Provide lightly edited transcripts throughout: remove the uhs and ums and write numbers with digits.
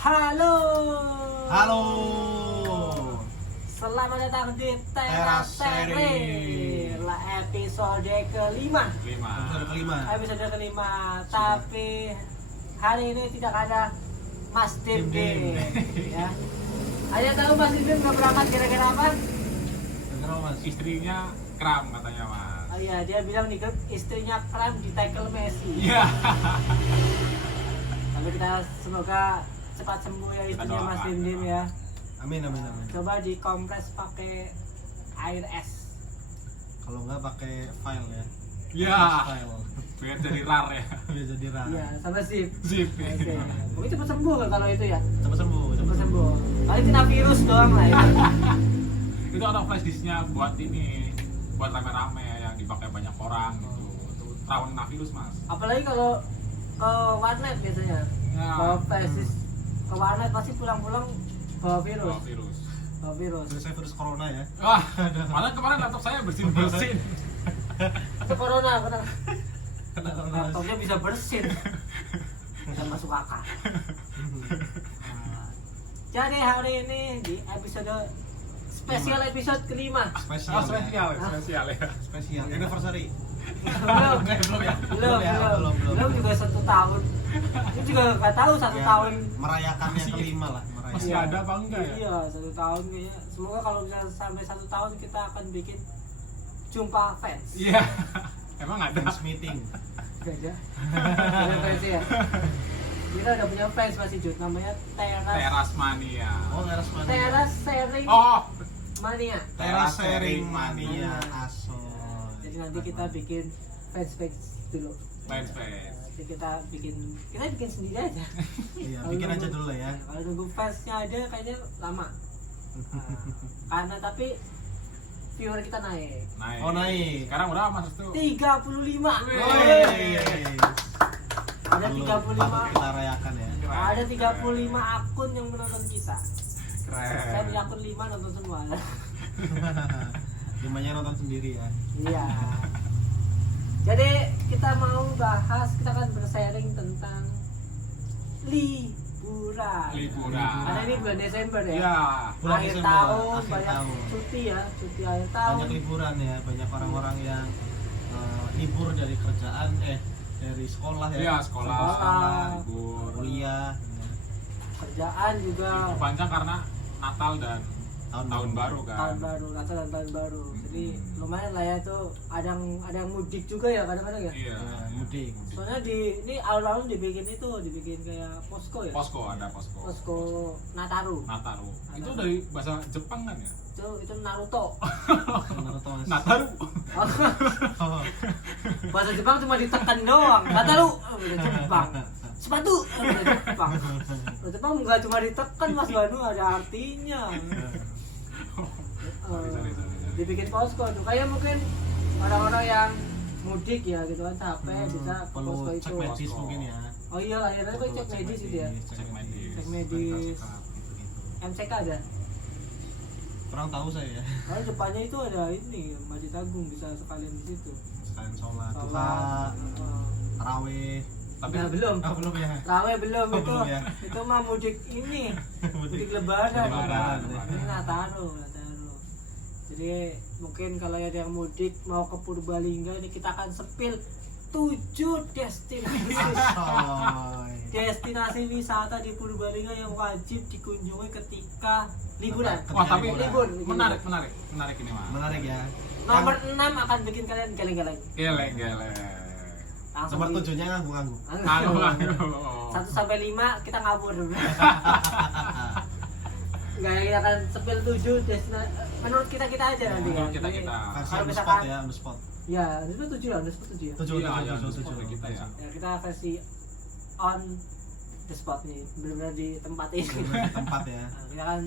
Halo. Halo. Selamat datang di Teras Seri Seri. Episode kelima. Episode kelima. Tapi hari ini tidak ada Mas Dim Dim. ya. Ada tahu Mas Dim nggak berangkat gara-gara apa? Bener Mas. Istrinya kram katanya Mas. Oh iya, dia bilang nih istrinya kram di tackle Messi. Iya. Tapi kita semoga cepat sembuh ya istrinya doakan, Mas Dim ya. Amin. Coba dikompres pakai air es. Kalau nggak pakai file ya. Iya. File. Biar jadi rar ya. Biar jadi rara. Iya, sama zip. Zip. Oke. Mungkin cepat sembuh kan kalau itu ya. Cepat sembuh. Cepat sembuh. Paling kena virus doang lah ya. Itu ada flash disknya buat ini, buat rame-rame yang dipakai banyak orang gitu. Untuk rawan kena virus Mas. Apalagi kalau ke warnet biasanya. Ya. Bawa flashdisk ke warnet pasti pulang-pulang bawa virus. Bawa virus. Bawa virus. Terus saya virus corona ya. Wah, malah kemarin laptop saya bersin-bersin. Itu corona, benar. Kena corona. Laptopnya bisa bersin. Bisa masuk akal. Nah, jadi hari ini di episode spesial episode kelima. Spesial. Oh, spesial, Ya. spesial ya. Spesial. Anniversary. Belum. Belum ya. Belum juga 1 tahun. Itu juga nggak tahu 1 Ya, tahun. merayakan yang Masih- kelima lah. Masih Merayakan. ada apa enggak ya? Iya, 1 tahun kayaknya. Semoga kalau bisa sampai 1 tahun kita akan bikin jumpa fans. Iya. Emang ada? Fans meeting. Gak aja. Ada fans ya. Kita udah punya fans masih Jud, namanya Teras Mania. Oh, teras mania. Teras Sharing Oh, Mania. Teras sharing mania. Nah. Aso. Jadi nanti kita bikin fans dulu. fans. Jadi kita bikin sendiri aja. Iya, Kalau bikin aja nunggu- dulu lah ya. Kalau nunggu fansnya ada kayaknya lama. Karena tapi viewer kita naik. Naik. Oh, naik. Sekarang udah Mas tuh. 35. Wih. Ada Perlu- 35. patut kita rayakan ya. Ada 35 akun yang menonton kita. Saya Keren. punya akun 5 nonton semua. Limanya nonton sendiri ya. Iya. Jadi kita mau bahas, kita akan bersharing tentang liburan. Liburan. Karena ini bulan Desember ya. Iya. Bulan Akhir Desember, tahun akhir banyak tahun. cuti ya, cuti akhir tahun. Banyak liburan ya, banyak orang-orang yang libur dari kerjaan, dari sekolah ya. Iya, sekolah, libur. kuliah, Kerjaan juga Libur panjang karena Natal dan tahun tahun baru kan. tahun baru, Natal dan tahun baru. Jadi lumayan lah ya tuh, ada yang mudik juga ya kadang-kadang ya. Iya. Ya, mudik. Soalnya ini alun-alun dibikin kayak posko ya. Posko ada posko. Posko Nataru. Nataru. Itu dari bahasa Jepang kan ya? Itu Naruto. Naruto Mas. Nataru. Oh, Bahasa Jepang cuma ditekan doang. Nataru bahasa Jepang. Sepatu bahasa Jepang. Bahasa Jepang nggak cuma ditekan Mas Banu, ada artinya. Sorry. Dibikin posko tuh kayak mungkin orang-orang yang mudik ya gitu kan capek bisa ke perlu posko cek itu. medis Posko. mungkin ya. Oh iya akhirnya kan cek medis gitu ya. Cek medis. Cek medis. Gitu-gitu. MCK ada. Kurang tahu saya. Karena depannya itu ada ini Masjid Agung, bisa sekalian di situ. Sekalian sholat, duha, Sholat. tarawih. Tapi Nah, belum. Belum ya. Rawe belum Oh, itu. belum ya. Itu mah mudik ini. Mudik lebaran. Mudik lebaran. Ini Nataru. Jadi mungkin kalau ada yang mudik mau ke Purbalingga ini kita akan sepil 7 destinasi. Asoy. Destinasi wisata di Purbalingga yang wajib dikunjungi ketika liburan. wah, tapi libur. menarik ini Mas. Menarik ya. Nomor 6 akan bikin kalian geleng-geleng. Geleng. Langsung Nomor di- 7-nya nganggu-nganggu. Anu. 1 sampai 5 kita ngabur dulu. Enggak, kita akan sepil 7 destinasi menurut kita aja nanti kan. Menurut kita. Versi Kalau on the spot misalkan ya, on the spot. ya, itu 7 ya, itu 7 ya. 7 Iya, seperti kita ya. Ya, kita versi on the spot nih, benar-benar di tempat ini. Di tempat ya. Nah, kita akan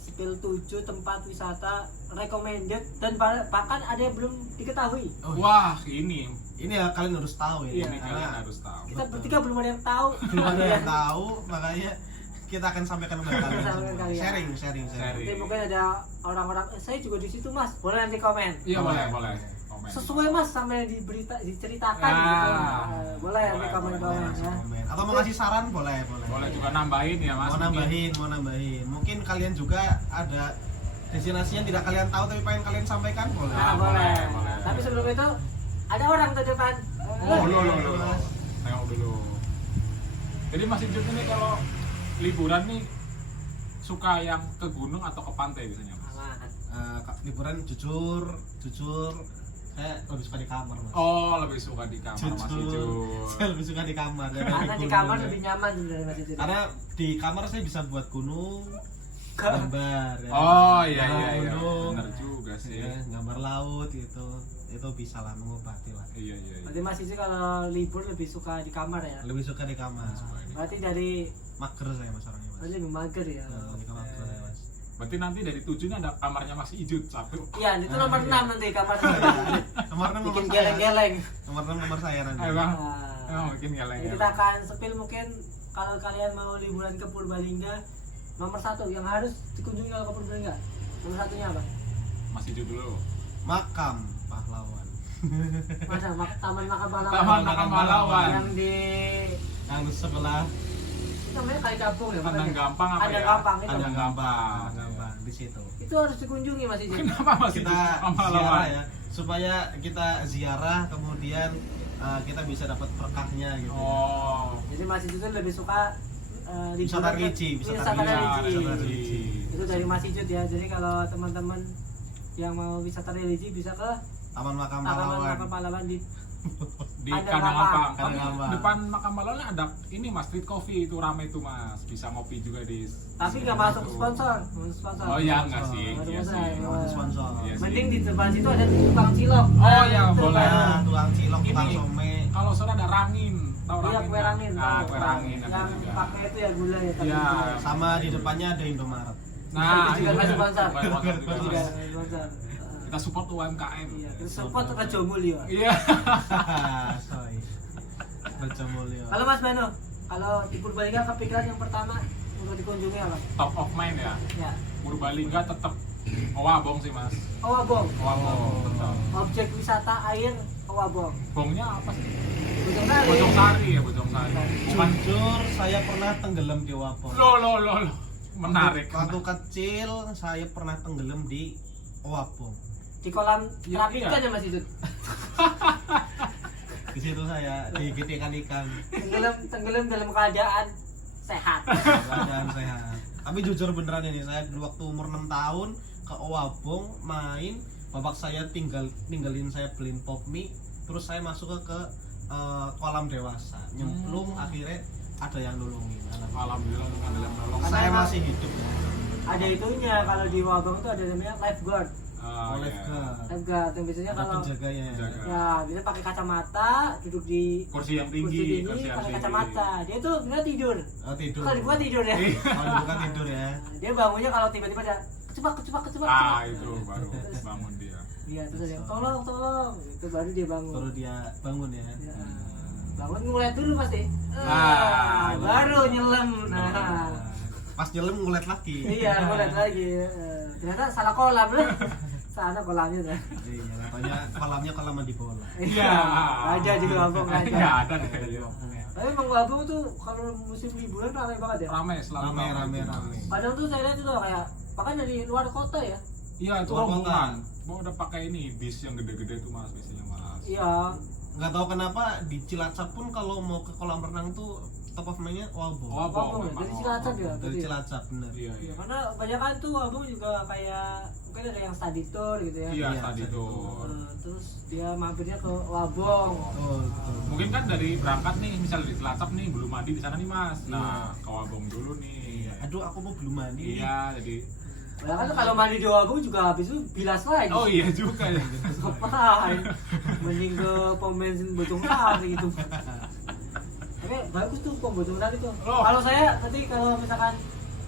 sepil 7 tempat wisata recommended dan bahkan ada yang belum diketahui. Oh, Wah, ini ini ya kalian harus tahu ya. Iya. ini kalian harus tahu. Kita Betul. bertiga belum ada yang tahu. Belum ada yang tahu, makanya kita akan sampaikan kepada kalian Sampaikan semua. kalian. Sharing. Nanti mungkin ada orang-orang, saya juga di situ Mas. Boleh nanti komen. Iya, boleh. Komen komen. sesuai Mas sama yang diceritakan Ah, gitu. Boleh nanti boleh, komen boleh, komen Langsung ya. komen. Atau mau kasih saran boleh. Boleh juga nambahin ya Mas. Mau nambahin. Mungkin kalian juga ada destinasi yang tidak kalian tahu tapi pengen kalian sampaikan boleh. Nah, boleh, boleh. boleh. Tapi sebelum itu ada orang ke depan. Oh, lo. Mas. Tengok dulu. Jadi Mas Ijut ini kalau liburan nih suka yang ke gunung atau ke pantai biasanya Mas? Aman. Liburan jujur saya lebih suka di kamar Mas. Oh, lebih suka di kamar Mas Jujur, Ijut. saya lebih suka di kamar Karena di gunung kamar ya. lebih nyaman sebenarnya Mas itu. Karena di kamar saya bisa buat gunung, Ke- gambar ya. Oh iya Gambar iya iya. gunung, Benar juga sih. ya, gambar laut gitu. Itu bisa lah mengobati lah. Iya. Berarti Mas itu kalau libur lebih suka di kamar ya. Lebih suka di kamar. Berarti dari Mager saya Mas orangnya Mas. berarti lebih mager ya. Lebih ke mager ya Mas. Berarti nanti dari 7 ini ada kamarnya Mas Ijut satu. Iya, itu nomor 6 nanti kamar. Nomor 6 Bikin nomor saya. geleng-geleng. Nomor saya nanti. Eh Bang. Nah, Oh, mungkin geleng. jadi kita akan sepil mungkin kalau kalian mau liburan ke Purbalingga, nomor 1 yang harus dikunjungi kalau ke Purbalingga. Nomor satunya apa? Mas Ijut dulu. Makam pahlawan. Mana? Taman Makam Pahlawan. Taman Makam Pahlawan. Yang di Yang sebelah itu namanya Kali Kampung ya. Kandang makanya? Gampang apa Kandang ya? Gampang itu. Kandang Gampang. Gampang di situ. Itu harus dikunjungi Mas Ijin. Kenapa Mas Kita Ijut Makam ziarah Pahlawan? ya, supaya kita ziarah kemudian kita bisa dapat berkahnya gitu. Oh. Jadi Mas Ijin tuh lebih suka Wisata liburan ke- religi, wisata wisata religi. wisata religi. Itu dari Mas Ijut ya. Jadi kalau teman-teman yang mau wisata religi bisa ke Taman Makam Taman Pahlawan. Makam Pahlawan di Di Kandang Kandang Gampang. Gampang. Kandang Tapi Gampang. depan Makam Pahlawan ada ini Mas Street Coffee itu rame itu Mas. Bisa ngopi juga di. tapi nggak masuk sponsor. Sponsor. Oh iya enggak sih. Ada Iya masalah, sih. ya. Ada sponsor. Iya sih. Mending di depan situ ada tukang cilok. Oh, iya, itu boleh. baru. Nah, tukang cilok, tukang Ini some. kalau sore ada rangin. Tahu Iya, rangin? kue kan? rangin. Ah, tahu. kue rangin ada Yang juga. pakai itu ya gula ya. tapi Iya. gula. Sama di depannya ada Indomaret. Nah, Itu juga masuk sponsor. Sponsor juga, Itu juga Mas. sponsor. Kita support UMKM. Iya, terus support Rejo Mulyo. Iya. Sorry. Rejo Mulyo. Kalau Mas Bano, kalau di Purbalingga kepikiran yang pertama untuk dikunjungi apa? Top of mind ya. Ya. Purbalingga tetap Owabong sih Mas. Owabong. Owabong tetap. Objek wisata air Owabong. Bongnya apa sih? Bojong Sari. Bojong Sari ya, Bojong Sari. Bukan. Jujur saya pernah tenggelam di Wapong. Lo. Menarik. Waktu kecil saya pernah tenggelam di Wapong. Di kolam Iya, terapi iya. ikan ya Mas Idut. Di situ saya digigit ikan-ikan. Tenggelam dalam keadaan sehat. Keadaan sehat. Tapi jujur beneran ini saya dulu waktu umur 6 tahun ke Owabong main, bapak saya ninggalin saya beliin pop mie, terus saya masuk ke kolam dewasa, nyemplung akhirnya ada yang nolongin. Alhamdulillah ada yang nolong. Karena Saya emang masih hidup. Ada itunya kalau di Owabong itu ada namanya lifeguard. Ah, Oleh iya. Lifeguard yang biasanya ada kalau penjaganya. Penjaga. ya bisa pakai kacamata, duduk di Kursi yang tinggi, kursi tinggi, kursi yang pakai tinggi. kacamata. Dia tuh benar tidur. Oh, tidur. Kalau dibuat tidur ya. Iya. Kalau dibuka tidur ya. Dia bangunnya kalau tiba-tiba ada kecupak. Ah, itu baru bangun dia. Iya, terus ada yang tolong. Itu baru dia bangun. Baru dia bangun ya. Ya. Bangun ngeliat dulu pasti. Ah, Baru nyelam. Nah. Pas nyelam ngulet lagi. Iya, ngeliat lagi. Ternyata salah kolam lah. Sana kolamnya tuh. Iya, katanya kolamnya kolam mandi bola. Iya. Ada di Wabong Iya, ada. ada kayaknya. Tapi emang Wabong tuh kalau musim liburan ramai banget ya. Ramai selalu Rame. Kadang tuh saya lihat itu kayak bahkan dari luar kota ya. Iya, itu Luar rombongan. Mau udah pakai ini bis yang gede-gede tuh Mas biasanya Mas. Iya. Nggak tahu kenapa di Cilacap pun kalau mau ke kolam renang tuh top of mind-nya Wabong. Wabong ya, dari Cilacap ya. Dari berarti ya? Cilacap bener. Iya, Iya, iya. karena banyak kan tuh Wabong juga kayak mungkin ada yang study tour gitu ya. Iya, Iya, tadi tadi tuh. Terus dia mampirnya ke Wabong. Oh, betul. Mungkin kan dari berangkat nih, misalnya di Cilacap nih belum mandi di sana nih Mas. Nah, ke Wabong dulu nih. Aduh, aku mau belum mandi. Iya, jadi Bahkan kalau mandi di Wabong juga habis itu bilas lagi. oh iya juga ya. Ngapain? Mending ke pom bensin Bojong Sari gitu. Tapi bagus tuh pom Bojong Sari tuh. Oh. Kalau saya nanti kalau misalkan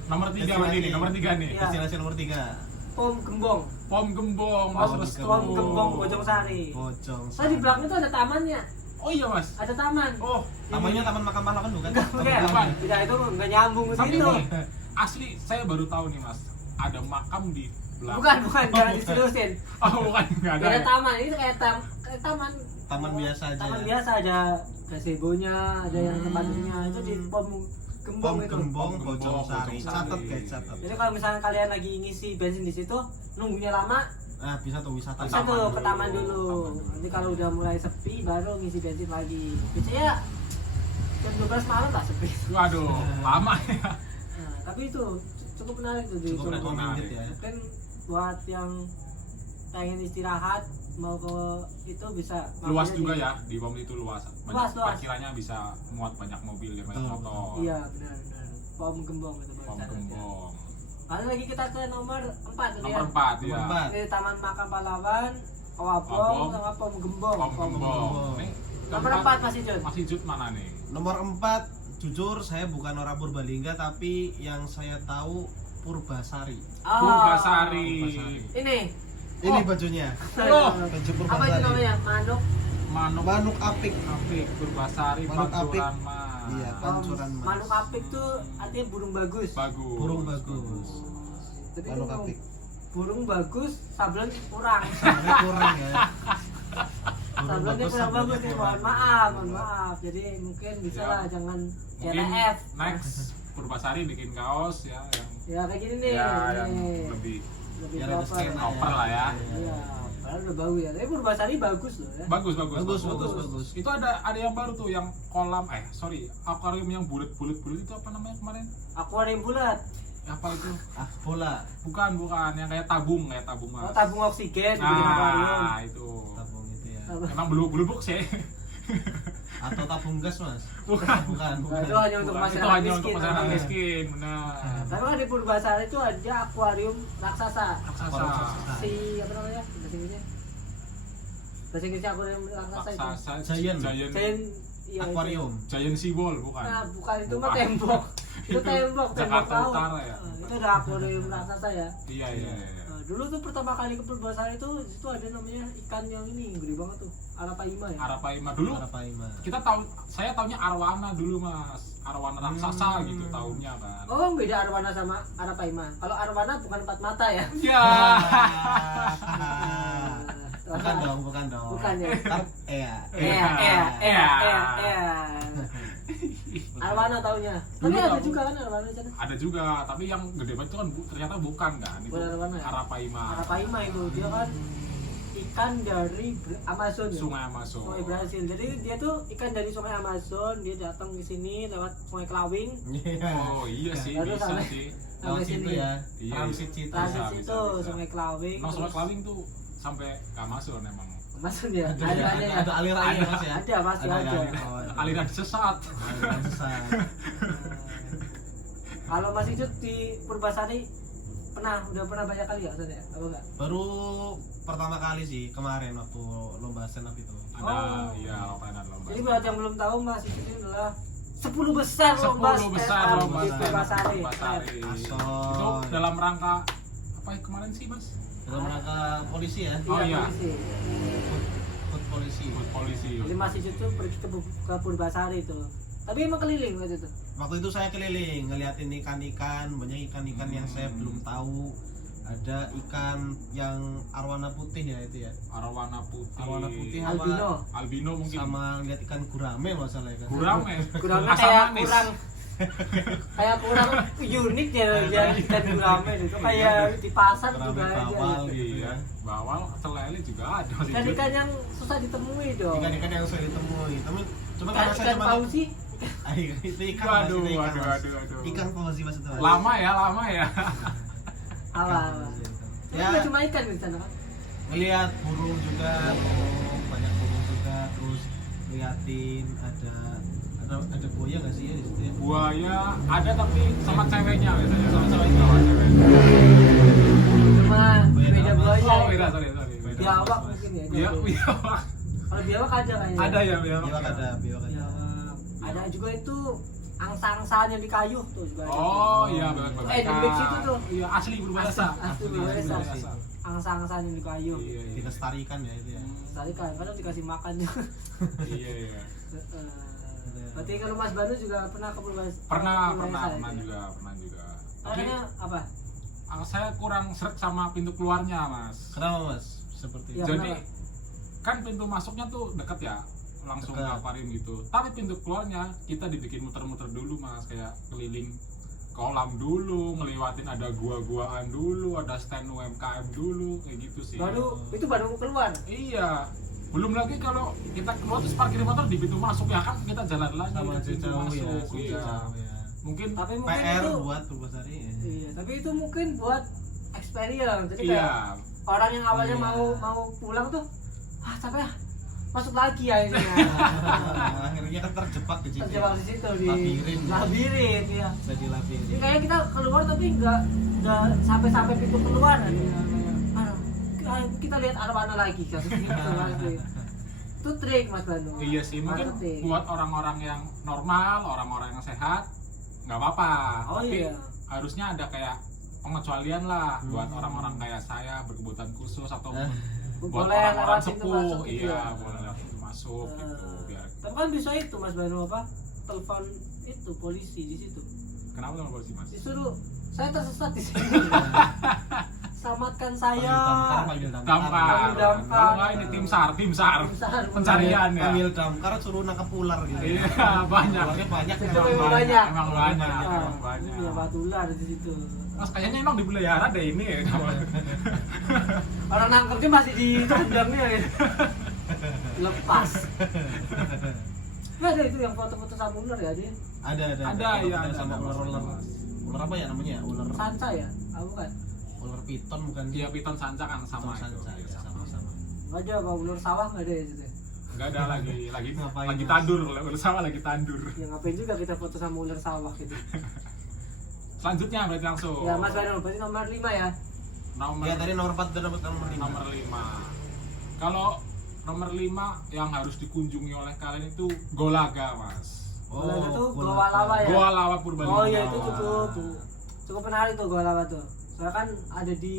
Nomor 3 berarti nih, nomor 3 nih. Iya. Destinasi nomor 3. pom Gembong, Pom Gembong, Mas pom, Restu. pom Gembong Bojong Sari. Bojong. Saya di belakang itu ada tamannya, Oh iya Mas. ada taman. Oh, Namanya Taman Makam Pahlawan bukan? Oke, Bukan. tidak itu nggak nyambung ke tapi situ. nih asli saya baru tahu nih Mas. Ada makam di Bukan, jangan diseriusin. Oh, bukan, nggak ada. Beda Ya? taman, ini kayak taman. Taman biasa aja. Taman Ya? biasa ada gazebo-nya, ada yang tempat duduknya. Itu di Pom Gembong Pom itu. Gembong, Pom Bojong Gembong, Sari. Bojong Catat Sari. guys, catat. Jadi kalau misalnya kalian lagi ngisi bensin di situ, nunggunya lama, Nah, bisa tuh wisata. bisa Taman tuh dulu, ke taman dulu. taman dulu. Nanti kalau udah mulai sepi, baru ngisi bensin lagi. Biasanya jam 12 malam lah sepi. Waduh, lama ya. Nah, tapi itu cukup menarik tuh di Cukup Solo. recommended ya. Mungkin buat yang pengen istirahat mau ke itu bisa Luas mampir juga di- ya, di Pom itu luas. Luas. Parkirannya bisa muat banyak mobil dan banyak Betul, motor. Iya benar. Pom Gembong itu Pom barusan. Gembong. Lalu lagi kita ke nomor 4 tadi Nomor ya. 4 ya. Nomor 4. Ini Taman Makam Pahlawan, Owabong Owabong, sama Pom Gembong. Pom Gembong. Ini Nomor keempat, 4 masih Jun. Masih Jut mana nih? Nomor 4, jujur saya bukan orang Purbalingga tapi yang saya tahu Purbasari. Oh, Purbasari. Ini. Ini Oh. bajunya. Oh. Baju Apa itu Purbasari. namanya? Manuk. Manuk Manuk apik. Apik, Purbasari, Manuk apik. Pancuran Mas. Iya, Pancuran Mas. Manuk apik tuh artinya burung bagus. Bagus. Burung bagus. Tapi Manuk ini apik. burung bagus, sablon kurang. Sablonnya kurang ya. Sablonnya kurang bagus nih, mohon maaf. Jadi mungkin bisa Ya. lah jangan Mungkin JTF. next Purbasari bikin kaos ya yang Ya kayak gini nih. yang nih. lebih Lebih Biar ada proper. skena proper lah ya. Iya, padahal udah bau ya. Tapi Purbasari bagus loh ya. bagus. Bagus. Itu ada yang baru tuh yang kolam akuarium yang bulat itu apa namanya kemarin? Akuarium bulat. Apa itu? Ah, bola. Bukan yang kayak tabung Oh, Mas. tabung oksigen bikin akuarium. Nah, itu. Tabung itu ya. Emang belubuk sih. Atau tabung gas, Mas? Bukan. Bukan. Nah, itu hanya untuk Bukan, itu masyarakat hanya untuk miskin. masyarakat namanya. miskin, benar. Tapi kan di Purbasari itu ada akuarium raksasa. Raksasa. Si apa namanya? Bahasa Inggrisnya? Bahasa Inggrisnya akuarium raksasa itu. Raksasa. Giant. Giant iya, itu. Akuarium. Giant Seawall bukan. Nah, bukan itu mah Bukan. tembok. Itu Itu tembok Jakarta laut. Utara ya? Itu ada akuarium raksasa ya. Iya. Nah, dulu tuh pertama kali ke Purbasari itu itu ada namanya ikan yang ini gede banget tuh, Arapaima ya. Arapaima dulu. Arapaima. Saya taunya arwana dulu Mas. Arwana raksasa gitu taunya kan. Oh, beda arwana sama Arapaima. Kalau arwana bukan empat mata ya. Ya. Bukan dong. Bukan ya. Ntar, iya. Arwana taunya. Tapi Dulu ada tahu. juga kan arwana di sana. Ada juga, tapi yang gede banget itu kan ternyata bukan kan. Itu Bukan arwana ya? Arapaima. Arapaima itu dia kan ikan dari Amazon ya? Sungai Amazon. Sungai Brasil. Jadi dia tuh ikan dari Sungai Amazon, dia datang ke sini lewat Sungai Kelawing. Iya. Oh iya sih, Lalu bisa sampai- sih. Lewat sampai situ sini. ya. Iya, Transit iya. situ. Transit Bisa, itu bisa. Sungai Kelawing. Nah, Sungai terus- Kelawing tuh sampai ke Amazon emang. Amazon ya? Ada, Ada, ada alirannya Ada. Mas ya. Ada, pasti ada. Oh, ada. Aliran sesat. Aliran sesat. Kalau Mas Ijut di Purbasari udah pernah banyak kali ya sana ya? Apa enggak? Baru pertama kali sih kemarin waktu lomba stand up itu. Ada, Oh. iya, lomba lomba. Jadi buat yang belum tahu Mas Ijut ini adalah 10 besar lomba 10 besar stand up lomba di stand up Purbasari. Purbasari. Ason. Itu dalam rangka apa ya kemarin sih, Mas? Dalam rangka polisi ya. Oh, iya. polisi. Food polisi. Buat polisi. Jadi Mas Ijut tuh pergi ke Purbasari itu. Tapi emang keliling waktu itu. Waktu itu saya keliling ngeliatin ikan-ikan, banyak ikan-ikan yang saya belum tahu. Ada ikan yang arwana putih ya itu ya. Arwana putih. Arwana putih sama Albino. Albino mungkin. sama lihat ikan gurame masalah kan. Gurame. Kurangnya Asam kayak manis. kurang unik ya yang ikan gurame itu kayak di pasar Gurame juga ada. bawal. Iya. Bawal, celele juga ada. Mas Ikan Ijut. ikan yang susah ditemui dong. Ikan-ikan yang saya ditemui. Temen, cuma Ikan karena saya ikan cuma pausi. itu ikan Mas, Waduh, itu ikan, waduh, Mas. waduh. Ikan pausi Mas itu. Mas. Lama ya. Apa? Ikan Ya. pausi itu. Itu cuma ikan di sana kan? Ngelihat burung juga, burung, banyak burung juga, terus liatin ada buaya nggak sih ya di situ ya? Buaya ada tapi sama ceweknya biasanya. Sama ceweknya. Cuma Beda beda Mas. buaya. Oh, ya. beda, sorry. Beda. Biawak mungkin ya. Iya, jauh. biawak. Kalau biawak ada kayaknya. Ada ya biawak. Biawak ada. Biawak. Ada juga itu angsa-angsaan yang di kayu tuh juga ada. Oh iya, biawak. Di Big situ tuh. Iya, asli berbahasa. Asli berbahasa. Angsa-angsaan yang di kayu. Iya, iya. Dilestarikan ya itu ya. Tadi kadang dikasih makan juga. Iya, iya. Berarti kalau Mas Banu juga pernah ke Purbasari? Pernah ya? juga. Namanya apa? saya kurang seret sama pintu keluarnya, Mas. Kenapa Mas? Seperti Ya, itu. Jadi kenapa? kan pintu masuknya tuh deket ya, langsung ke Dekat. akuarium gitu. Tapi pintu keluarnya kita dibikin muter-muter dulu, Mas, kayak keliling kolam dulu, ngelewatin ada gua-guaan dulu, ada stand UMKM dulu, kayak gitu sih. Itu baru keluar. Iya. Belum lagi kalau kita keluar terus parkir motor di pintu masuk ya kan kita jalan lagi Sama ke pintu jauh ya, masuk. sama Iya. jauh ya. Mungkin Tapi mungkin PR itu buat Purbasari ya. iya, tapi itu mungkin buat experience. Jadi iya. kayak orang yang awalnya Iya. mau pulang tuh capek ah, masuk lagi akhirnya. Akhirnya kan terjebak di situ. Terjebak di situ di Labirin. ya. Jadi labirin. Jadi kayaknya kita keluar tapi nggak sampai pintu keluar aja. Kita lihat arwana lagi kan. Itu trik Mas Banu. Iya sih, mungkin Marketing. buat orang-orang yang normal, orang-orang yang sehat nggak apa-apa. Oh Tapi iya. harusnya ada kayak pengecualian lah buat orang-orang kayak saya berkebutuhan khusus atau buat Boleh orang-orang lewat pintu sepuh. masuk gitu Iya, ya. boleh lewat pintu masuk gitu biar. Tapi kan bisa itu Mas Banu apa? Telepon itu polisi di situ. Kenapa sama polisi, Mas? Disuruh saya tersesat di sini. Selamatkan saya. Panggil damkar. Damkar. Panggil damkar. Kalau nggak ini tim SAR Tim SAR. pencarian ya. Panggil damkar suruh nangkep ular gitu. Iya, banyak. Ularnya banyak. Itu memang memang banyak. Emang banyak, Banyak. emang banyak. Iya, batu ular di situ. Mas kayaknya emang dipelihara deh ini ya. Orang nangkepnya masih di tandangnya ya. Lepas. Nggak ada itu yang foto-foto sama ular ya dia. Ada. Ada, iya, ada, sama ada. ular. Ular apa ya namanya? Ular Sanca ya? Ah, bukan. ular piton bukan sih? Dia piton sanca kan sama Piton itu. sanca, Iya, ya, sama. sama-sama. Nggak ada apa ular sawah nggak ada ya situ. Enggak ada lagi Ngapain, lagi Mas? tandur, udah sama lagi tandur. Ya ngapain juga kita foto sama ular sawah gitu. Selanjutnya berarti langsung. Ya Mas Banu, berarti nomor 5 ya. Nomor Ya tadi nomor 4 udah dapat nomor 5. nomor 5. Kalau nomor 5 yang harus dikunjungi oleh kalian itu Golaga, Mas. Golaga tuh Goa Lawa ya. Goa Lawa Purbalingga. Oh iya itu cukup menarik tuh Goa Lawa tuh. Soalnya kan ada di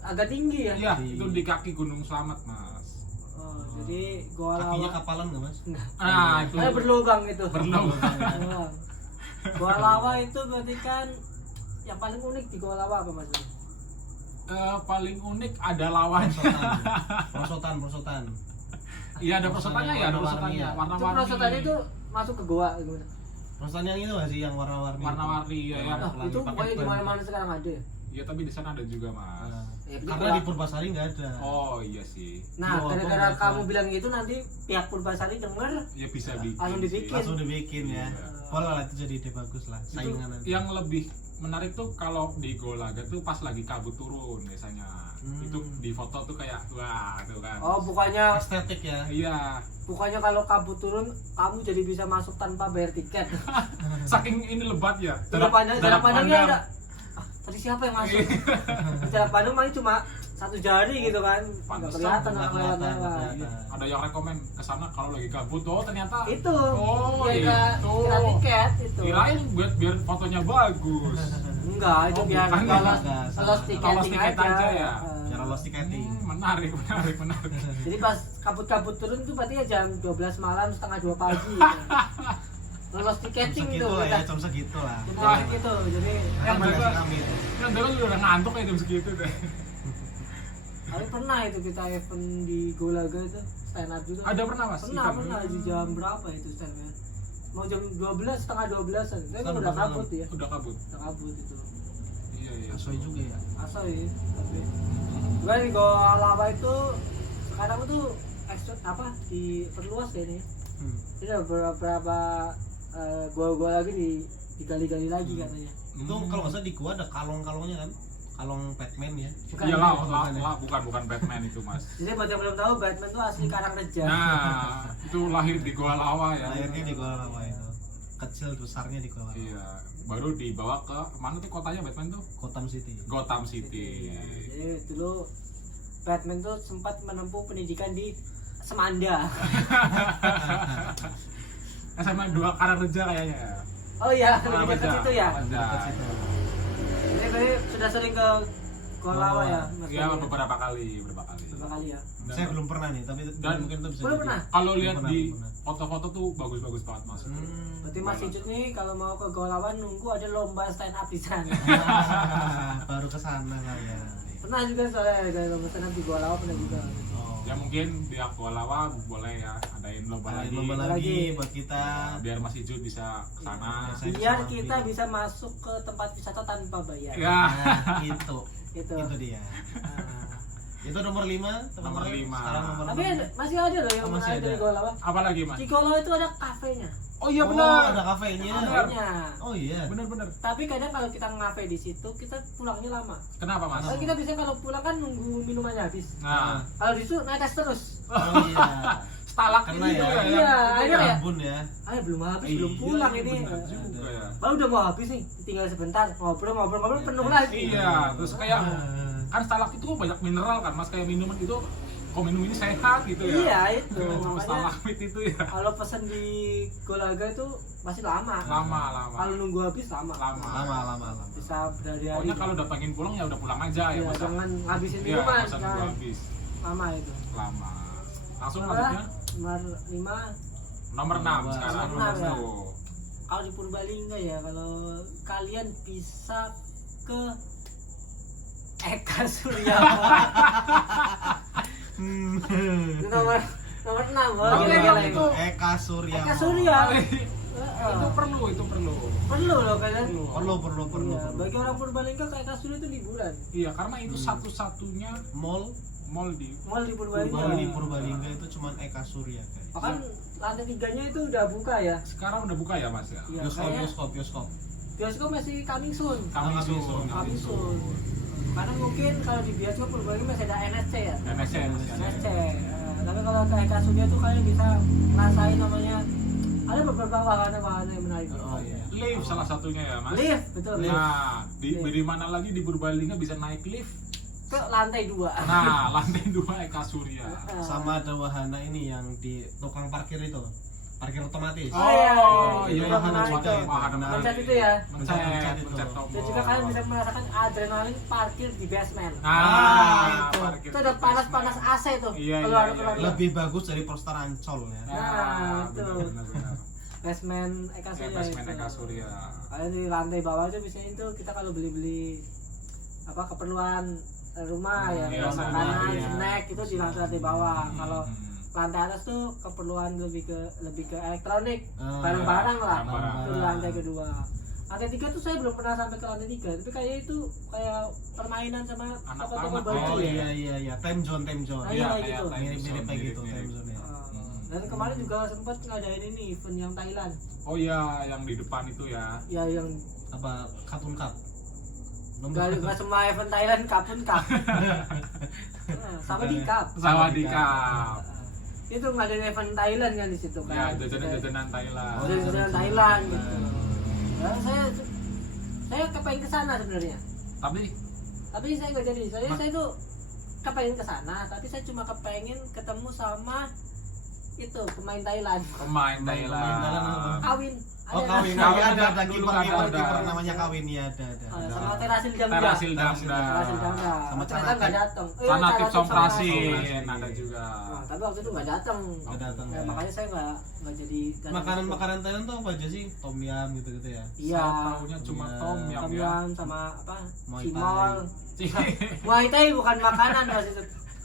agak tinggi ya. Iya, itu di kaki Gunung Slamet, Mas. Oh, jadi Goa Kakinya Lawa. kapalan nggak Mas? Ah, itu. Berlubang itu. Berlubang. Berlubang. Goa Lawa itu berarti kan yang paling unik di Goa Lawa apa Mas? Paling unik ada lawan. Prosotan. Iya, ada prosotannya ya, ada Warna-warni prosotannya. ya. Itu Warna-warni. prosotannya itu masuk ke goa gimana? Prosotan yang itu nggak sih yang warna-warni? Warna-warni ya, yang Nah, itu pokoknya di mana-mana sekarang ada. Iya, tapi di sana ada juga, Mas. Nah, Ya, itu karena Goa- di Purbasari nggak ada. Oh, iya sih. Nah, Goa gara-gara apa, kamu Mas? bilang gitu nanti pihak Purbasari denger Ya bisa bikin. Langsung sih. dibikin. Langsung dibikin ya. Iya. Boleh lah itu jadi ide bagus lah. Itu Saingan nanti. yang lebih menarik tuh kalau di Golaga tuh pas lagi kabut turun biasanya. Itu di foto tuh kayak wah tuh kan. oh bukannya Estetik ya. Iya. kalau kabut turun kamu jadi bisa masuk tanpa bayar tiket. Saking ini lebat ya. Jarak pandangnya pandang. ada. Tadi siapa yang masuk? Jarak pandang mah cuma satu jari gitu kan. Nggak Pantesan, kelihatan nggak orang kelihatan, lewat. nggak kelihatan. Ada yang rekomen ke sana kalau lagi kabut. Oh, ternyata Itu. Oh, Dia itu. kira tiket itu. Kirain biar fotonya bagus. Enggak, itu Oh, biar bukan, lolos enggak, sama. lolos tiketing Lolos tiket aja ya. Cara lost ticketing. Menarik. Jadi pas kabut-kabut turun itu berarti ya jam 12 malam setengah 2 pagi. Gitu. Lolos Jam tiketing segitu tuh. lah ya, kita. jam segitu lah. Jam segitu gitu. Jadi Yang Kan juga- dikasih kami itu. Kan dia kan udah ngantuk ya jam segitu deh. tapi pernah itu kita event di Golaga itu stand up juga. Ada pernah, Mas? Pernah di jam berapa itu stand up? Mau jam 12 setengah 12-an. Itu kan Stand udah malam. kabut ya. Udah kabut. Udah kabut itu. Iya. Asoy juga ya. Asoy tapi gua di Goa Lawa itu sekarang tuh apa diperluas ya ini. Jadi ada beberapa gua lagi digali-gali lagi katanya. Itu kalau nggak salah di gua ada kalong-kalongnya kan. Kalong Batman ya. Bukan. Iya lah, bukan. bukan Batman itu, Mas. Jadi buat yang belum tahu Batman tuh asli Karangreja. Nah, itu lahir di Goa Lawa ya. Lahirnya di Goa Lawa itu. Kecil besarnya di Goa Lawa. Iya, baru dibawa ke mana tuh kotanya Batman tuh? Gotham City. Gotham City. Jadi dulu Batman tuh sempat menempuh pendidikan di Semanda. SMA 2 Karangreja kayaknya. Oh iya, lebih Karangreja. dekat situ ya. Karangreja. Dekat situ. Jadi berarti sudah sering ke Goa Lawa ya, Mas Iya, Bani? beberapa kali. Berapa kali ya? Saya belum pernah nih, tapi Dan mungkin itu bisa. belum jadi. pernah? Kalau lihat Belum di pernah. foto-foto tuh bagus-bagus banget mas. Berarti Mas Icut nih kalau mau ke Golawan nunggu ada lomba stand up di sana. Baru ke sana lah ya. Pernah juga soalnya ada lomba stand up di Golawan pernah juga. Oh. Ya mungkin di Aqualawa boleh ya adain lomba Ada lagi. lomba lagi buat kita. Biar Mas Ijut bisa kesana. Saya Biar bisa kita mampir. bisa masuk ke tempat wisata tanpa bayar. Ya. Nah, itu. Gitu. Itu dia. Nah. Itu nomor 5, Nomor 5. Sekarang nomor Tapi 6. masih ada loh yang Oh, masih menarik dari ada. Golawan. Apa lagi mas? Di Golawan itu ada kafenya. Oh iya Oh, benar. ada kafenya. Kafenya. Oh iya. Benar-benar. Tapi kadang kalau kita ngafe di situ, kita pulangnya lama. Kenapa mas? Kalau kita bisa kalau pulang kan nunggu minumannya habis. Nah, Kalau di situ netes terus. Oh iya. stalak Karena itu ya. ya. Iya, ada ya. Ambun ya. Belum habis, Iya, belum pulang ini. Benar juga ya. Baru udah mau habis nih, tinggal sebentar ngobrol penuh lagi. Iya, terus kayak Ah. kan stalak itu banyak mineral kan mas, kayak minuman itu kok minum ini sehat gitu ya. Iya itu. Oh, Makanya stalagmit itu ya. kalau pesen di Golaga itu masih lama. Lama. Kalau nunggu habis lama. Lama. Bisa berhari-hari. Pokoknya kalau udah pengen pulang ya udah pulang aja ya Iya, mas. jangan ngabisin Iya, minuman. masa nunggu Jangan. habis. Lama itu. Lama. Langsung Nomor lanjutnya nomor 5. nomor 6 sekarang. Nomor enam, ya. Tuh. Kalau di Purbalingga ya, kalau kalian bisa ke Eka Surya. Itu nomor 6 Nomor boleh enam lagi. itu. Eka Surya. Eka Surya. Itu perlu. Perlu loh kalian. Perlu. Iya, bagi orang Purbalingga ke Eka Surya itu liburan. Iya, karena itu satu-satunya Mall mall di Mall di Purbalingga. Purbalingga itu cuman Eka Surya guys. Bahkan lantai 3-nya itu udah buka ya. sekarang udah buka ya mas ya. Iya, Bioskop. bioskop masih coming soon. Coming soon. Coming soon. Karena mungkin kalau di bioskop Purbalingga masih ada NSC ya. MSN. NSC. Tapi kalau ke Eka Surya tuh kalian bisa ngerasain namanya ada beberapa wahana-wahana yang menarik. Oh iya. Lift salah satunya ya mas. Lift, betul. Nah, Lift. di mana lagi di Purbalingga bisa naik lift? Ke lantai 2. Nah, lantai 2 Eka Surya. Sama ada wahana ini yang di tukang parkir itu. Parkir otomatis. Oh, iya. iya, Itu wahana menarik juga tuh. itu. Wahana Menarik. Mencet itu ya. Mencet itu. Mencet tombol. Dan juga kalian bisa merasakan adrenalin parkir di basement. Nah, itu. parkir Itu ada di panas-panas basement. AC tuh. Iya, keluar iya, keluar. iya. Lebih bagus dari poster Ancol ya. Nah, itu. benar. Basement Eka Ya, Surya. basement itu. Eka Surya. Kalian di lantai bawah itu biasanya itu kita kalau beli-beli apa keperluan rumah ya, Iya, makanan, iya. snack itu di lantai bawah. Kalau Hmm. lantai atas tuh keperluan lebih ke elektronik, Ah, barang-barang lah. barang-barang. Itu di lantai kedua. Lantai 3 tuh saya belum pernah sampai ke lantai 3, tapi kayaknya itu kayak permainan sama Anak-anak. toko-toko baju Oh ya. iya. Time zone. Ah, Iya, kayak gitu. Mirip-mirip kayak gitu time zone ya. Dan kemarin juga sempat ngadain ini event yang Thailand. Oh iya, yang di depan itu ya. Ya yang Apa Katun Cup? nggak semua event Thailand kapun kap. Nah, sama di kap. Sama di Kap. Itu ngadain event Thailand kan di situ Ya, kan. jajanan-jajanan Thailand. Oh, Jajanan Thailand gitu. Nah, saya kepengen ke sana sebenarnya. Tapi Saya nggak jadi. Saya tuh kepengen ke sana, tapi saya cuma kepengen ketemu sama itu pemain Thailand. pemain Thailand. Kawin. Oh kawin, Kawin ada dulu kiper ada. namanya Kawin ya ada. Sama Terasil Damda. Terasil Damda. Terasil Damda. Sama Ternyata nggak datang. Sana Cara Tip Tip Somprasin Somprasin. ada juga. Nah, tapi waktu itu nggak datang. Nggak datang, Ya, ya. makanya saya nggak jadi. Makanan Thailand tuh apa aja sih? Tom yum gitu ya. Iya. Saya taunya cuma Iya. tom yum Tom ya. yum sama apa? Muay Cimol. Thai. Muay Thai bukan makanan mas itu.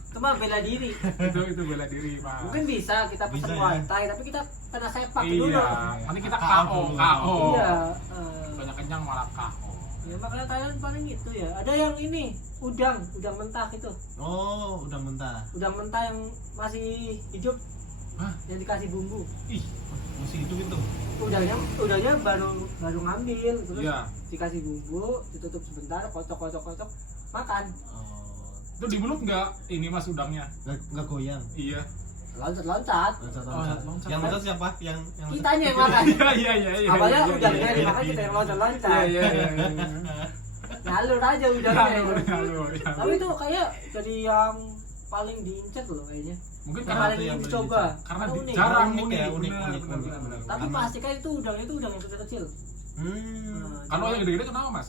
Itu mah bela diri. itu bela diri pak. Mungkin bisa kita Bisa, pesan ya. Muay Thai, tapi kita kena sepak dulu. Iya. Nanti kita KO KO. dulu. KO. Iya. Banyak kenyang malah KO. Ya makanan Thailand paling itu ya. Ada yang ini udang mentah itu. Oh, udah mentah. Udang mentah yang masih hidup. Hah? Yang dikasih bumbu. Ih, Masih hidup itu. Udangnya baru ngambil terus iya. dikasih bumbu, ditutup sebentar, kocok, makan. Oh, Itu di mulut nggak ini mas udangnya? nggak goyang. Iya. Loncat. Loncat. Yang loncat siapa? Yang Kitanya yang makan. Iya. Awalnya Iya, udangnya iya, dimakan iya, kita yang iya. loncat. Iya. Ngalur aja udangnya. Ngalur. Tapi itu kayak jadi yang paling diincer loh kayaknya. Mungkin Yang karena paling itu yang ingin paling dicoba. karena unik. jarang Unik ya, unik. Tapi pastikan itu udangnya itu udang yang kecil-kecil. Hmm. Kalau yang gede-gede kenapa mas?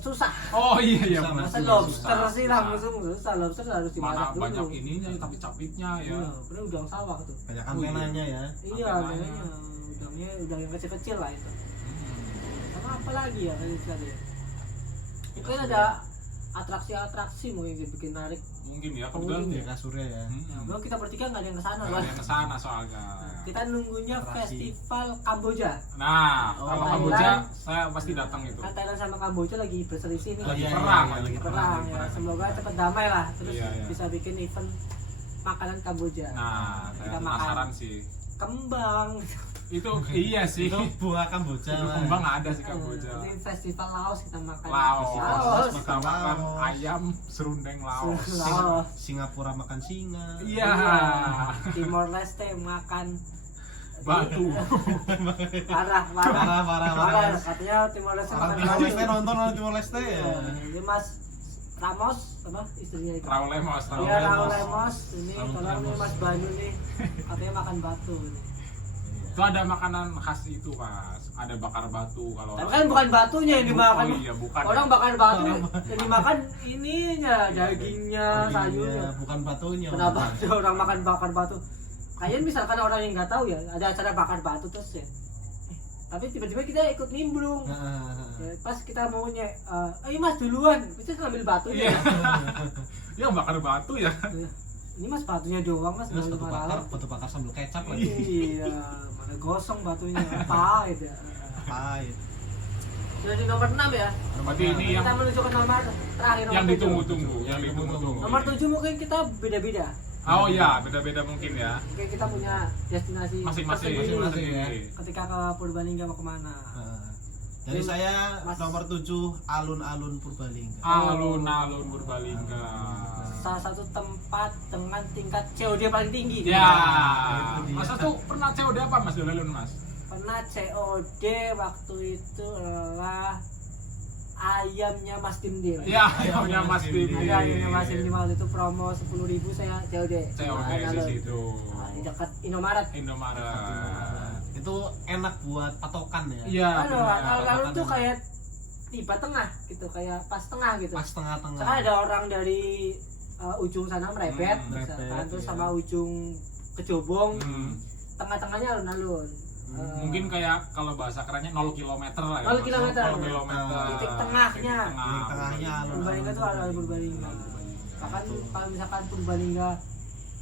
susah. Oh iya Susah, benar. Masa Susah, lobster susah, sih susah. langsung susah, lobster harus Mana dimasak dulu. banyak ininya tapi capitnya ya. Iya, bener udang sawah tuh. banyak Oh, iya. antenanya ya. Iya, Antenanya. udangnya udang yang kecil-kecil lah itu. Sama apa lagi ya tadi ya? Mungkin ada atraksi-atraksi mungkin yang bikin narik. Mungkin ya Mungkin kebetulan Ya kasurnya ya. Ya, bro, kita bertiga nggak ada yang kesana nggak lah. ada yang kesana soalnya. Kita nunggunya Atraksi. festival Kamboja. Nah, Oh, kalau Thailand. Kamboja saya pasti datang itu. Kan Thailand sama Kamboja lagi berselisih nih. Lagi Iya, perang, iya, lagi lagi perang ya. perang. Semoga cepat damai lah. Terus Iya, iya. bisa bikin event makanan Kamboja. Nah, saya Kita penasaran makan sih. kembang. Itu iya sih. Itu bunga Kamboja. Itu Mas. kembang ada sih Kamboja. Ini festival Laos kita makan. Laos, Laos. kita makan Laos. ayam serundeng Laos. Laos. Singapura makan singa. Iya. Timor Leste makan Batu. parah. Parah. Katanya Timor Leste Orang makan Timor batu. Leste nonton orang Timor Leste ya. Ini Mas Ramos apa istrinya itu? Raul Lemos, Raul Iya, Raul Lemos. Lemos. Ini Raul tolong nih Lemos. Mas Banu nih. Katanya makan batu nih. Itu ada makanan khas itu, Mas. Ada bakar batu kalau Tapi kan bukan batunya yang dimakan. Oh iya, bukan. Orang ya. bakar batu yang dimakan ininya, dagingnya, sayurnya. Bukan batunya. Kenapa ada orang makan bakar batu? Kayaknya misalkan orang yang nggak tahu ya, ada acara bakar batu terus ya. Tapi tiba-tiba kita ikut nimbrung. Ya, pas kita maunya, ayo Mas duluan, bisa ngambil batunya. Iya. Ya. Ya bakar batu ya. Ini Mas batunya doang Mas, Terus nggak malah. batu bakar sambil kecap lagi. Iya, mana gosong batunya, pahit ya. Pahit. Sudah di nomor 6 ya. Berarti ini yang Kita menuju ke nomor terakhir. yang nomor 7. ditunggu-tunggu, yang ditunggu-tunggu. Nomor 7 mungkin kita beda-beda. Oh iya, beda-beda mungkin ya. Mungkin kita punya destinasi Masing-masing. tersendiri masing-masing ya. ketika ke Purbalingga mau kemana. Jadi saya Mas- nomor 7 alun-alun Purbalingga. Alun-alun Purbalingga. Salah satu tempat dengan tingkat COD paling tinggi. Ya. Itu dia. Masa tuh pernah COD apa Mas Dolelun, Mas? Pernah COD waktu itu adalah ayamnya Mas Dimdim. Ya, ayamnya Mas Dimdim. Ada ayamnya Mas Dimdim waktu itu promo 10.000 saya COD. COD di Alun-alun. situ. Nah, di dekat Indomaret. Indomaret. Itu enak buat patokan ya. Iya. Aduh, benar. alun-alun tuh kayak tiba tengah gitu, kayak pas tengah gitu. Pas tengah-tengah. Karena ada orang dari ujung sana merepet, merepet, misalkan, terus iya. sama ujung kejobong, Hmm. tengah-tengahnya alun-alun. Mungkin kayak kalau bahasa kerennya 0 km lah ya. 0 kilometer. 0 kilometer. Titik tengahnya. Titik tengahnya alun-alun. Purbalingga tuh alun-alun Purbalingga. Bahkan kalau misalkan Purbalingga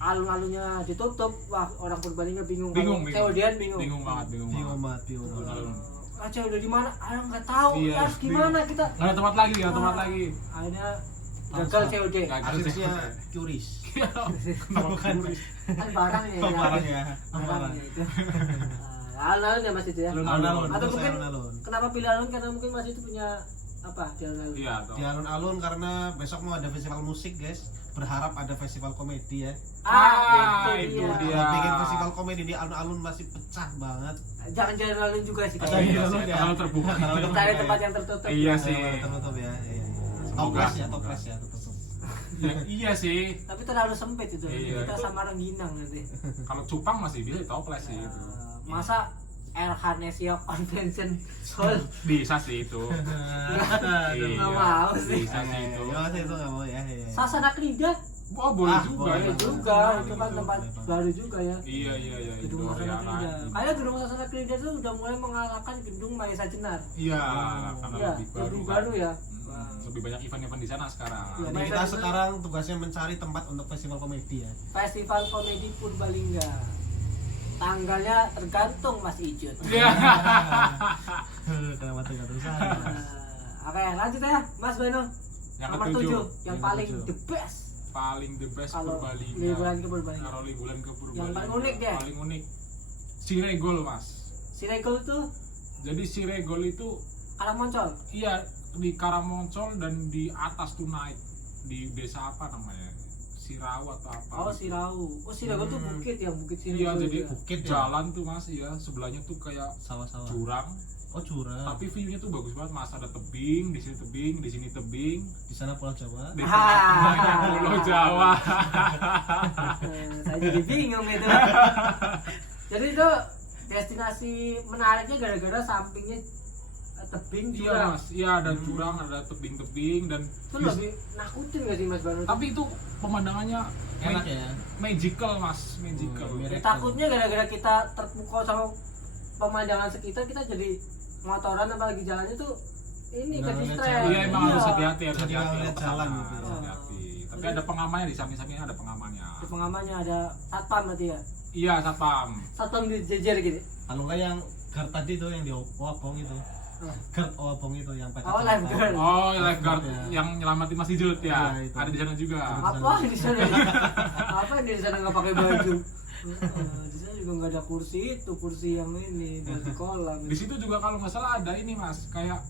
alun-alunnya ditutup, wah orang Purbalingga bingung. Bingung, Kalau COD-an bingung. Bingung banget, bingung Bingung banget. banget, bingung banget. Alun-alun. COD di mana? Ah nggak tahu. Iya, Harus gimana kita? Nggak ada tempat lagi, nggak ada tempat lagi. Akhirnya gagal COD. Gagal. Akhirnya curis. Bukan. Kan barangnya. Oh, barangnya. Barangnya itu. Alun-alun ya Mas itu ya. Alun-alun. Atau Terus mungkin alun-alun. kenapa pilih alun karena mungkin Mas itu punya apa di alun-alun? Iya, toh. Di alun-alun karena besok mau ada festival musik, guys. Berharap ada festival komedi ya. itu dia. Kalau bikin festival komedi di alun-alun masih pecah banget. Jangan jalan alun juga sih. Ada Iya alun-alun sih, ya. terlalu terbuka. Cari tempat yang tertutup. Iya sih. Tertutup ya. Iya. Semoga. Toples ya, toples ya, tertutup. Ya, iya sih. Tapi terlalu sempit itu. Iya, Kita itu- sama Rengginang nanti. Kalau cupang masih bisa toples sih itu. Masa Erhanesia Convention Hall Bisa sih itu. Iya. nggak mau sih. Bisa sih itu. Ya masih itu nggak mau ya. Iya. Sasana Krida Oh, boleh Ah, juga boleh ya. juga itu kan Boleh, tempat boleh. baru juga ya. Iya, iya, iya. Gedung Itu Sasana ya, Krida. kan. Kayak gedung Sasana Krida itu udah mulai mengalahkan gedung Maesa Jenar. Iya, karena Iya, lebih baru. lebih kan. baru ya. Lebih banyak event-event di sana sekarang. Iya. Jadi kita sekarang tugasnya mencari tempat untuk festival komedi ya. Festival Komedi Purbalingga. Tanggalnya tergantung Mas Ijut. Iya. Kenapa tergantung saya? Oke, lanjut ya, Mas Beno. Yang Nomor ketujuh, 7 yang Yang paling ketujuh. the best paling the best kalau Purbalingga. liburan ke Purbalingga. Kalau liburan ke Purbalingga. Yang paling unik dia. Paling unik. Siregol, Mas. Siregol itu Jadi Siregol itu Karangmoncol. iya di Karangmoncol dan di atas tuh naik di desa apa namanya? Sirau atau apa? Oh, Sirau. Oh, Siregol tuh bukit ya, bukit Siregol. Iya, jadi ya. Bukit ya? jalan tuh Mas, ya sebelahnya tuh kayak Sawah-sawah. jurang, Oh curang. tapi view-nya tuh bagus banget Mas. Ada tebing, di sini tebing, di sini tebing, Di sana Pulau Jawa. di sana Pulau Jawa. Saya jadi bingung itu. Jadi itu destinasi menariknya gara-gara sampingnya tebing Iya jurang. mas, iya ada jurang, ada tebing-tebing dan Itu lebih nakutin gak sih Mas Banu? tapi itu pemandangannya Enak ya. magical mas, magical. mirip. Takutnya gara-gara kita terpukau sama pemandangan sekitar, kita jadi motoran apalagi jalannya tuh ini Nggak ke ngeliat distress. jalan. Iya emang harus hati-hati, harus Jadi hati-hati. ngeliat Harus jalan hati-hati, gitu ya. harus hati-hati. Tapi ada pengamannya di samping-sampingnya, ada pengamannya. Di pengamannya ada satpam berarti ya. Iya satpam. Satpam dijejer gitu. Kalau enggak yang guard tadi tuh yang di Owabong itu. Guard Owabong itu yang pakai Oh, celana. lifeguard. Oh, lifeguard Ya. yang nyelamatin Mas Dijut ya. Iya, itu. Ada di sana juga. Apa di sana? Apa di sana nggak pakai baju? Di sana juga nggak ada kursi itu, kursi yang ini buat di kolam. Di situ juga kalau nggak salah ada ini mas, kayak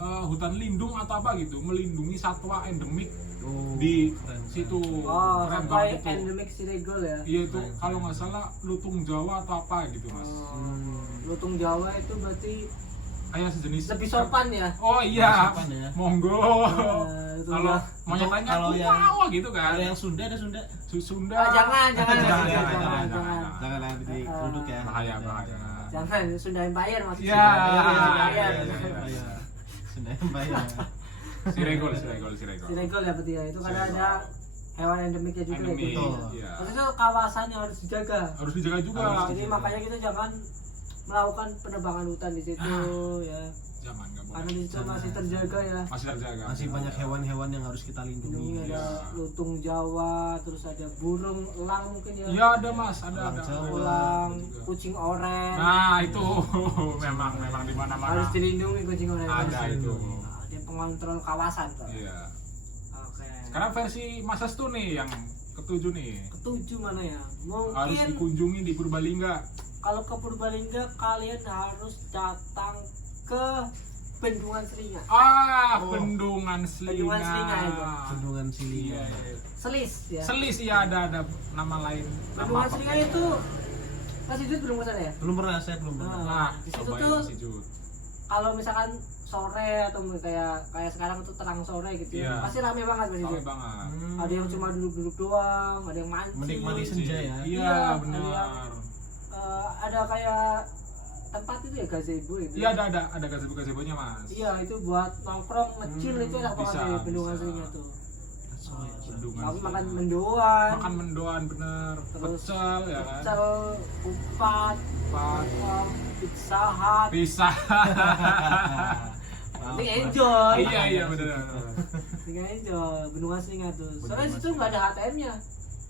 hutan lindung atau apa gitu, melindungi satwa endemik Oh, di keren. situ. Oh, Keren sampai banget itu. endemik Siregol ya. Iya itu Keren, kalau keren. nggak salah lutung Jawa atau apa gitu mas. Lutung Jawa itu berarti Kayak sejenis. lebih sopan ya. Oh iya. Sopan ya. Monggo. Itu Kalau udah. monyet lainnya Kalau yang- wow gitu kan. Kalau yang Sunda ada Sunda. Sunda. Ah, jangan, jangan, Jangan, jangan, jangan. Jangan nanti duduk ya. Bahaya, bahaya. Jangan, Sunda Empire maksudnya. Ya. Sunda Iya, Empire. iya. Sunda Empire. Siregol. Siregol ya berarti ya. Itu karena ada hewan endemiknya juga ya. Endemik. gitu. Betul. Iya. Maksudnya kawasan yang harus dijaga. Harus dijaga juga. Jadi makanya kita jangan melakukan penebangan hutan di situ ya. Jangan, nggak boleh. Karena di situ Jangan. masih terjaga ya. Masih terjaga. Masih banyak hewan-hewan yang harus kita Ini lindungi. ada lutung Jawa, terus ada burung elang mungkin ya. Iya ada mas, ada. Elang Jawa. Elang, kucing oren. Nah itu memang di mana-mana Harus dilindungi kucing oren. ada itu. Nah, dia pengontrol kawasan tuh. Iya. Oke. Sekarang versi Mas Astu nih yang ketujuh nih. Ketujuh mana ya? Harus Mungkin dikunjungi di Purbalingga. kalau ke Purbalingga kalian harus datang ke Bendungan Selinga. Ah, Oh. Bendungan Selinga. Bendungan Selinga itu. Bendungan Silinga. Iya, iya. Selis ya. Selis ya ada nama lain. Bendungan apa? Selinga itu masih Jud belum kesana ya? Belum pernah, saya belum pernah. Nah, Di situ cobain tuh si Jud. kalau misalkan sore atau kayak sekarang tuh terang sore gitu ya, Iya. pasti rame banget di situ. Rame banget. Ada yang cuma duduk-duduk doang, ada yang mancing. Menikmati senja ya. Iya, Iya, benar. Ada kayak tempat itu ya gazebo itu. Iya ada gazebo-gazebonya mas. Iya, itu buat nongkrong ngecil itu enak banget bisa, ya Bendungan bisa. Selinga tuh. Bendungan Tapi makan Selinga. mendoan, Makan mendoan bener. Terus Pecel ya kan. pecel, kupat, Pat. pizza hut. Pisah. Penting enjoy. Iya benar. Penting enjoy. Bendungan Selinga tuh. Soalnya Bendungan situ nggak ada ATM-nya.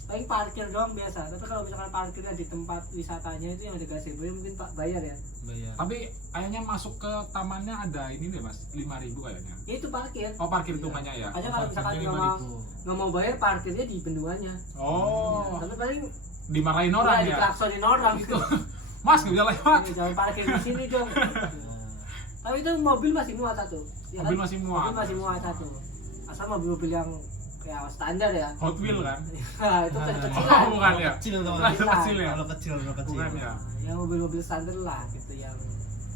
Paling parkir doang biasa. Tapi kalau misalkan parkirnya di tempat wisatanya itu yang ada gazebo mungkin Pak bayar ya. Bayar. Tapi kayaknya masuk ke tamannya ada ini deh mas, 5.000 kayaknya. Ya itu parkir. Oh parkir hitungannya ya. Aja kalau misalkan Parkirnya nggak mau bayar parkirnya di bendungannya. Oh, Tapi paling dimarahin orang ya ya. diklaksonin orang Itu. Mas nggak bisa lewat. Jangan parkir di sini dong. Tapi itu mobil masih muat satu. Ya Mobil masih muat. Mobil masih muat satu. Asal mobil-mobil yang ya standar ya. Hot Wheel kan? Nah, itu Oh kecilan. bukan ya. Kecil tuh. Kecil ya. Kalau kecil. Bukan ya. Ya mobil-mobil standar lah gitu yang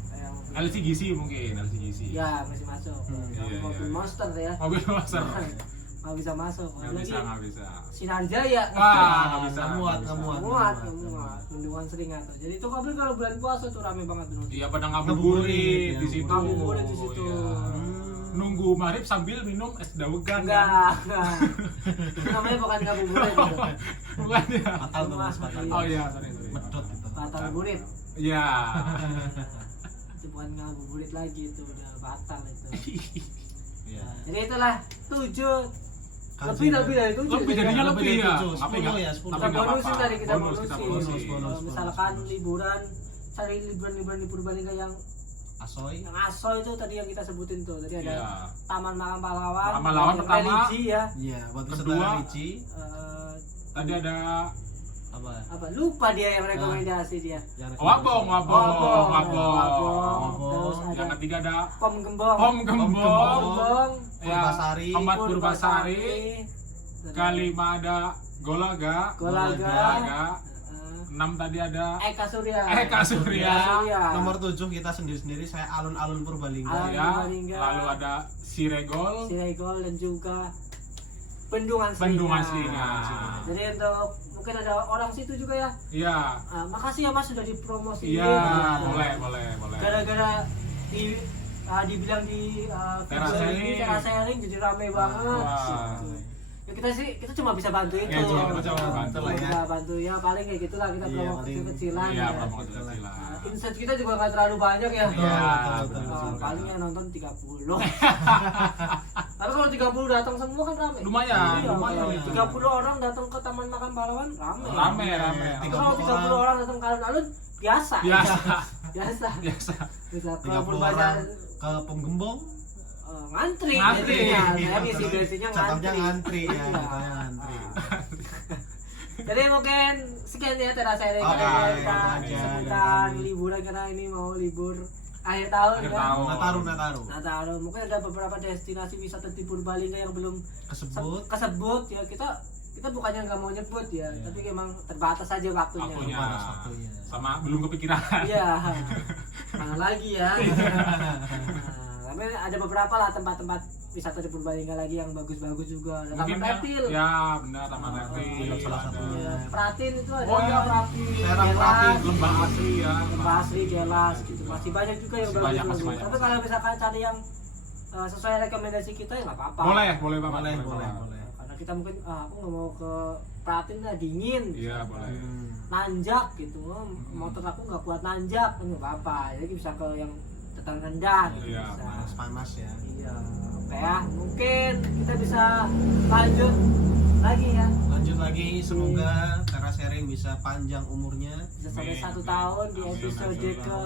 kayak mobil. LCGC mungkin, LCGC. Ya masih masuk. Yang iya, mobil iya. monster ya. Mobil master. Nggak bisa masuk. Nggak Lagi nggak bisa. Sinar Jaya. Wah, nggak bisa. Nggak muat, nggak bisa. nggak Muat. Bendungan Selinga tuh. Jadi itu mobil kalau bulan puasa tuh rame banget tuh. Iya pada ngabuburit Ngabuburit, di ya. situ. Ngabuburit di situ. Iya. Nunggu maghrib sambil minum es dawegan. Enggak. Itu namanya bukan ngabuburit itu. Bukan ya. Fatal tuh mas, fatal. Oh iya, sorry. Medot gitu. Batal burit. Iya. Itu bukan ngabuburit lagi, itu udah batal itu. Iya. Jadi itulah 7. Kaji. Lebih dari 7. Lebih jadinya Lebih lebih dari ya. 7, Tapi 10 nggak- ya, 10. tapi Kita nggak bonusin apa-apa. tadi, kita Bonus, bonusin. kita bonusin. Bonus. Misalkan liburan, cari liburan di Purbalingga yang Asoy. aso itu tadi yang kita sebutin tuh. Tadi ada Iya. Taman Makam Pahlawan. Makam Pahlawan yang pertama. religi ya. Iya, buat Kedua. wisata religi. Eh, Tadi ada apa lupa dia yang rekomendasi dia. Yang Wabong. Terus Yang ada ketiga ada Pom Gembong. Pom Gembong. Gembong. Ya, Purbasari. Empat Purbasari. Terus Kelima ada Golaga. Golaga. 6 tadi ada Eka Surya. Eka Surya. Nomor 7 kita sendiri-sendiri, saya alun-alun Purbalingga. Alun- Ya. Purbalingga. Lalu ada Siregol. Siregol dan juga Bendungan Selinga. Bendungan Selinga. Jadi untuk mungkin ada orang situ juga ya. Iya. Makasih ya Mas sudah dipromosiin. Iya, Gitu. boleh. Gara-gara di dibilang di Teras video sharing. ini teras sharing jadi rame banget. Wah. Gitu. Ya kita cuma bisa bantu itu. Ya, cuma bantu lah ya. Bisa bantu ya paling kayak gitulah kita Iya, promo paling- kecil-kecilan. Iya, ya. promo kecil-kecilan. Insight kita juga nggak terlalu banyak ya. Iya, betul, betul. Paling yang nonton 30. Tapi kalau 30 datang semua kan rame. Lumayan, Iya, lumayan kalau itu. 30 orang datang ke Taman Makan Pahlawan rame. Rame. Tapi kalau 30 orang datang ke alun-alun biasa. Biasa. Biasa. Biasa. Bisa ke 30 Purbaya orang ke Pom Gembong. ngantri. Ngantri. Saya ngisi bensinnya Cakapnya ngantri. ngantri ya, Iya. katanya ngantri. Jadi mungkin sekian ya teras sharing Oke, kita oke. seputar liburan karena ini mau libur akhir tahun Akhir kan. tahun. Nataru. Nataru mungkin ada beberapa destinasi wisata di Purbalingga yang belum Kesebut. ya kita bukannya nggak mau nyebut ya, Iya. tapi memang terbatas aja waktunya. Waktunya. Panas waktunya. Sama belum kepikiran. Iya. Mana lagi ya. Nah, tapi ada beberapa lah tempat-tempat wisata di Purbalingga lagi yang bagus-bagus juga. Ada Taman Reptil. Ya, benar Taman Reptil. Iya, salah ada. satunya. Ya, Pratin itu ada. Oh iya, Pratin. Serang Gelas, Pratin. Lembah asli ya. Lembah asli Gelas gitu. Masih banyak juga yang Masih banyak, bagus. masih banyak. Tapi kalau misalkan cari yang sesuai rekomendasi kita ya nggak apa-apa. Boleh banget. Boleh. Karena kita mungkin aku nggak mau ke Pratin lah dingin. Iya, boleh. Nanjak gitu, motor aku nggak kuat nanjak, nggak apa-apa. Jadi bisa ke yang dataran rendah. Gitu, Iya, bisa. Panas ya. Iya, oke ya. Mungkin kita bisa lanjut lagi ya. Lanjut lagi, semoga teras sharing bisa panjang umurnya. Bisa sampai Amin, 1 amin. tahun di Amin, episode amin. ke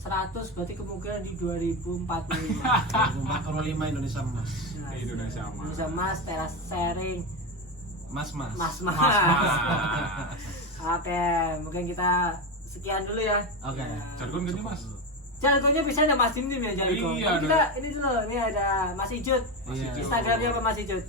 100, berarti kemungkinan di 2045. 45 Indonesia Emas. Nah, Indonesia Emas. Indonesia Emas, teras sharing, Mas. mas. Mas. Oke, mungkin kita sekian dulu ya. Oke. Jargon gini, Mas. Jargonnya bisa ada Mas Dimdim ya Jargon. Iya, Tapi kita ini dulu, ini ada Mas Ijut. Mas Iya. Ijo. Instagramnya apa Mas Ijut?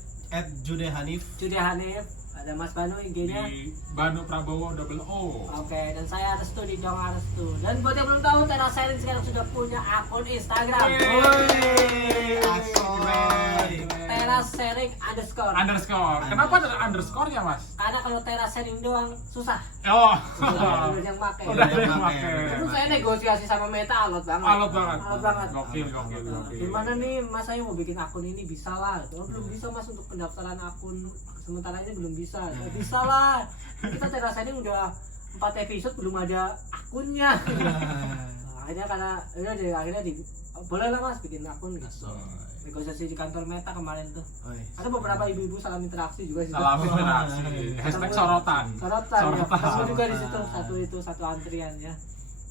Jude Hanif. Judi Hanif, ada Mas Banu IG-nya. Di Banu Prabowo O. Oke, dan saya Restu di Dong Restu. Dan buat yang belum tahu, Teras Sharing sekarang sudah punya akun Instagram. Woi, asoy. Teras Sharing _ Underscore. Kenapa ada underscore-nya, Mas? Karena kalau Teras Sharing doang susah. Oh. Udah yang pakai. Udah ada yang yang pakai. pakai. Terus saya negosiasi sama Meta alot banget. Alot banget. Alot banget. Gokil. Gimana nih Mas, saya mau bikin akun ini bisa lah. Oh, belum bisa Mas untuk pendaftaran akun sementara ini belum bisa. Ya, bisa lah. Kita Teras Sharing udah 4 episode belum ada akunnya. Nah, akhirnya boleh lah Mas bikin akun gitu. Negosiasi di kantor Meta kemarin tuh. Ada beberapa ibu-ibu salam interaksi juga sih. Salam interaksi. Hashtag sorotan. Sorotan ya. Sorotan. Ketemu juga di situ satu antrian ya.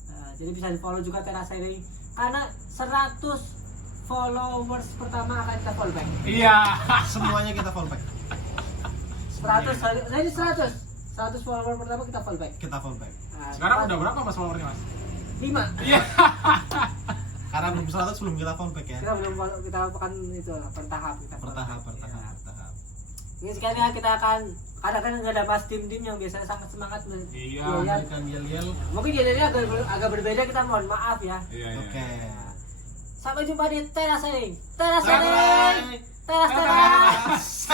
Nah, jadi bisa di follow juga Teras Sharing karena 100 followers pertama akan kita follow back. Iya. Semuanya kita fallback. 100 follower pertama kita follow back. Kita fallback. Nah, Sekarang udah berapa Mas followernya, Mas? 5. Iya. Karena belum 100 belum kita fallback ya. Kita belum follow, kita akan itu bertahap kita follow Bertahap. back. Ya. Bertahap. Ini sekarang ya kita akan kadang-kadang nggak ada Mas Dim yang biasanya sangat semangat Iya. ya. Ikan yel-yel. Mungkin jadi agak berbeda, kita mohon maaf ya. Iya. Oke. Sampai jumpa di Teras Sharing. Teras Bye-bye. Sharing. Teras.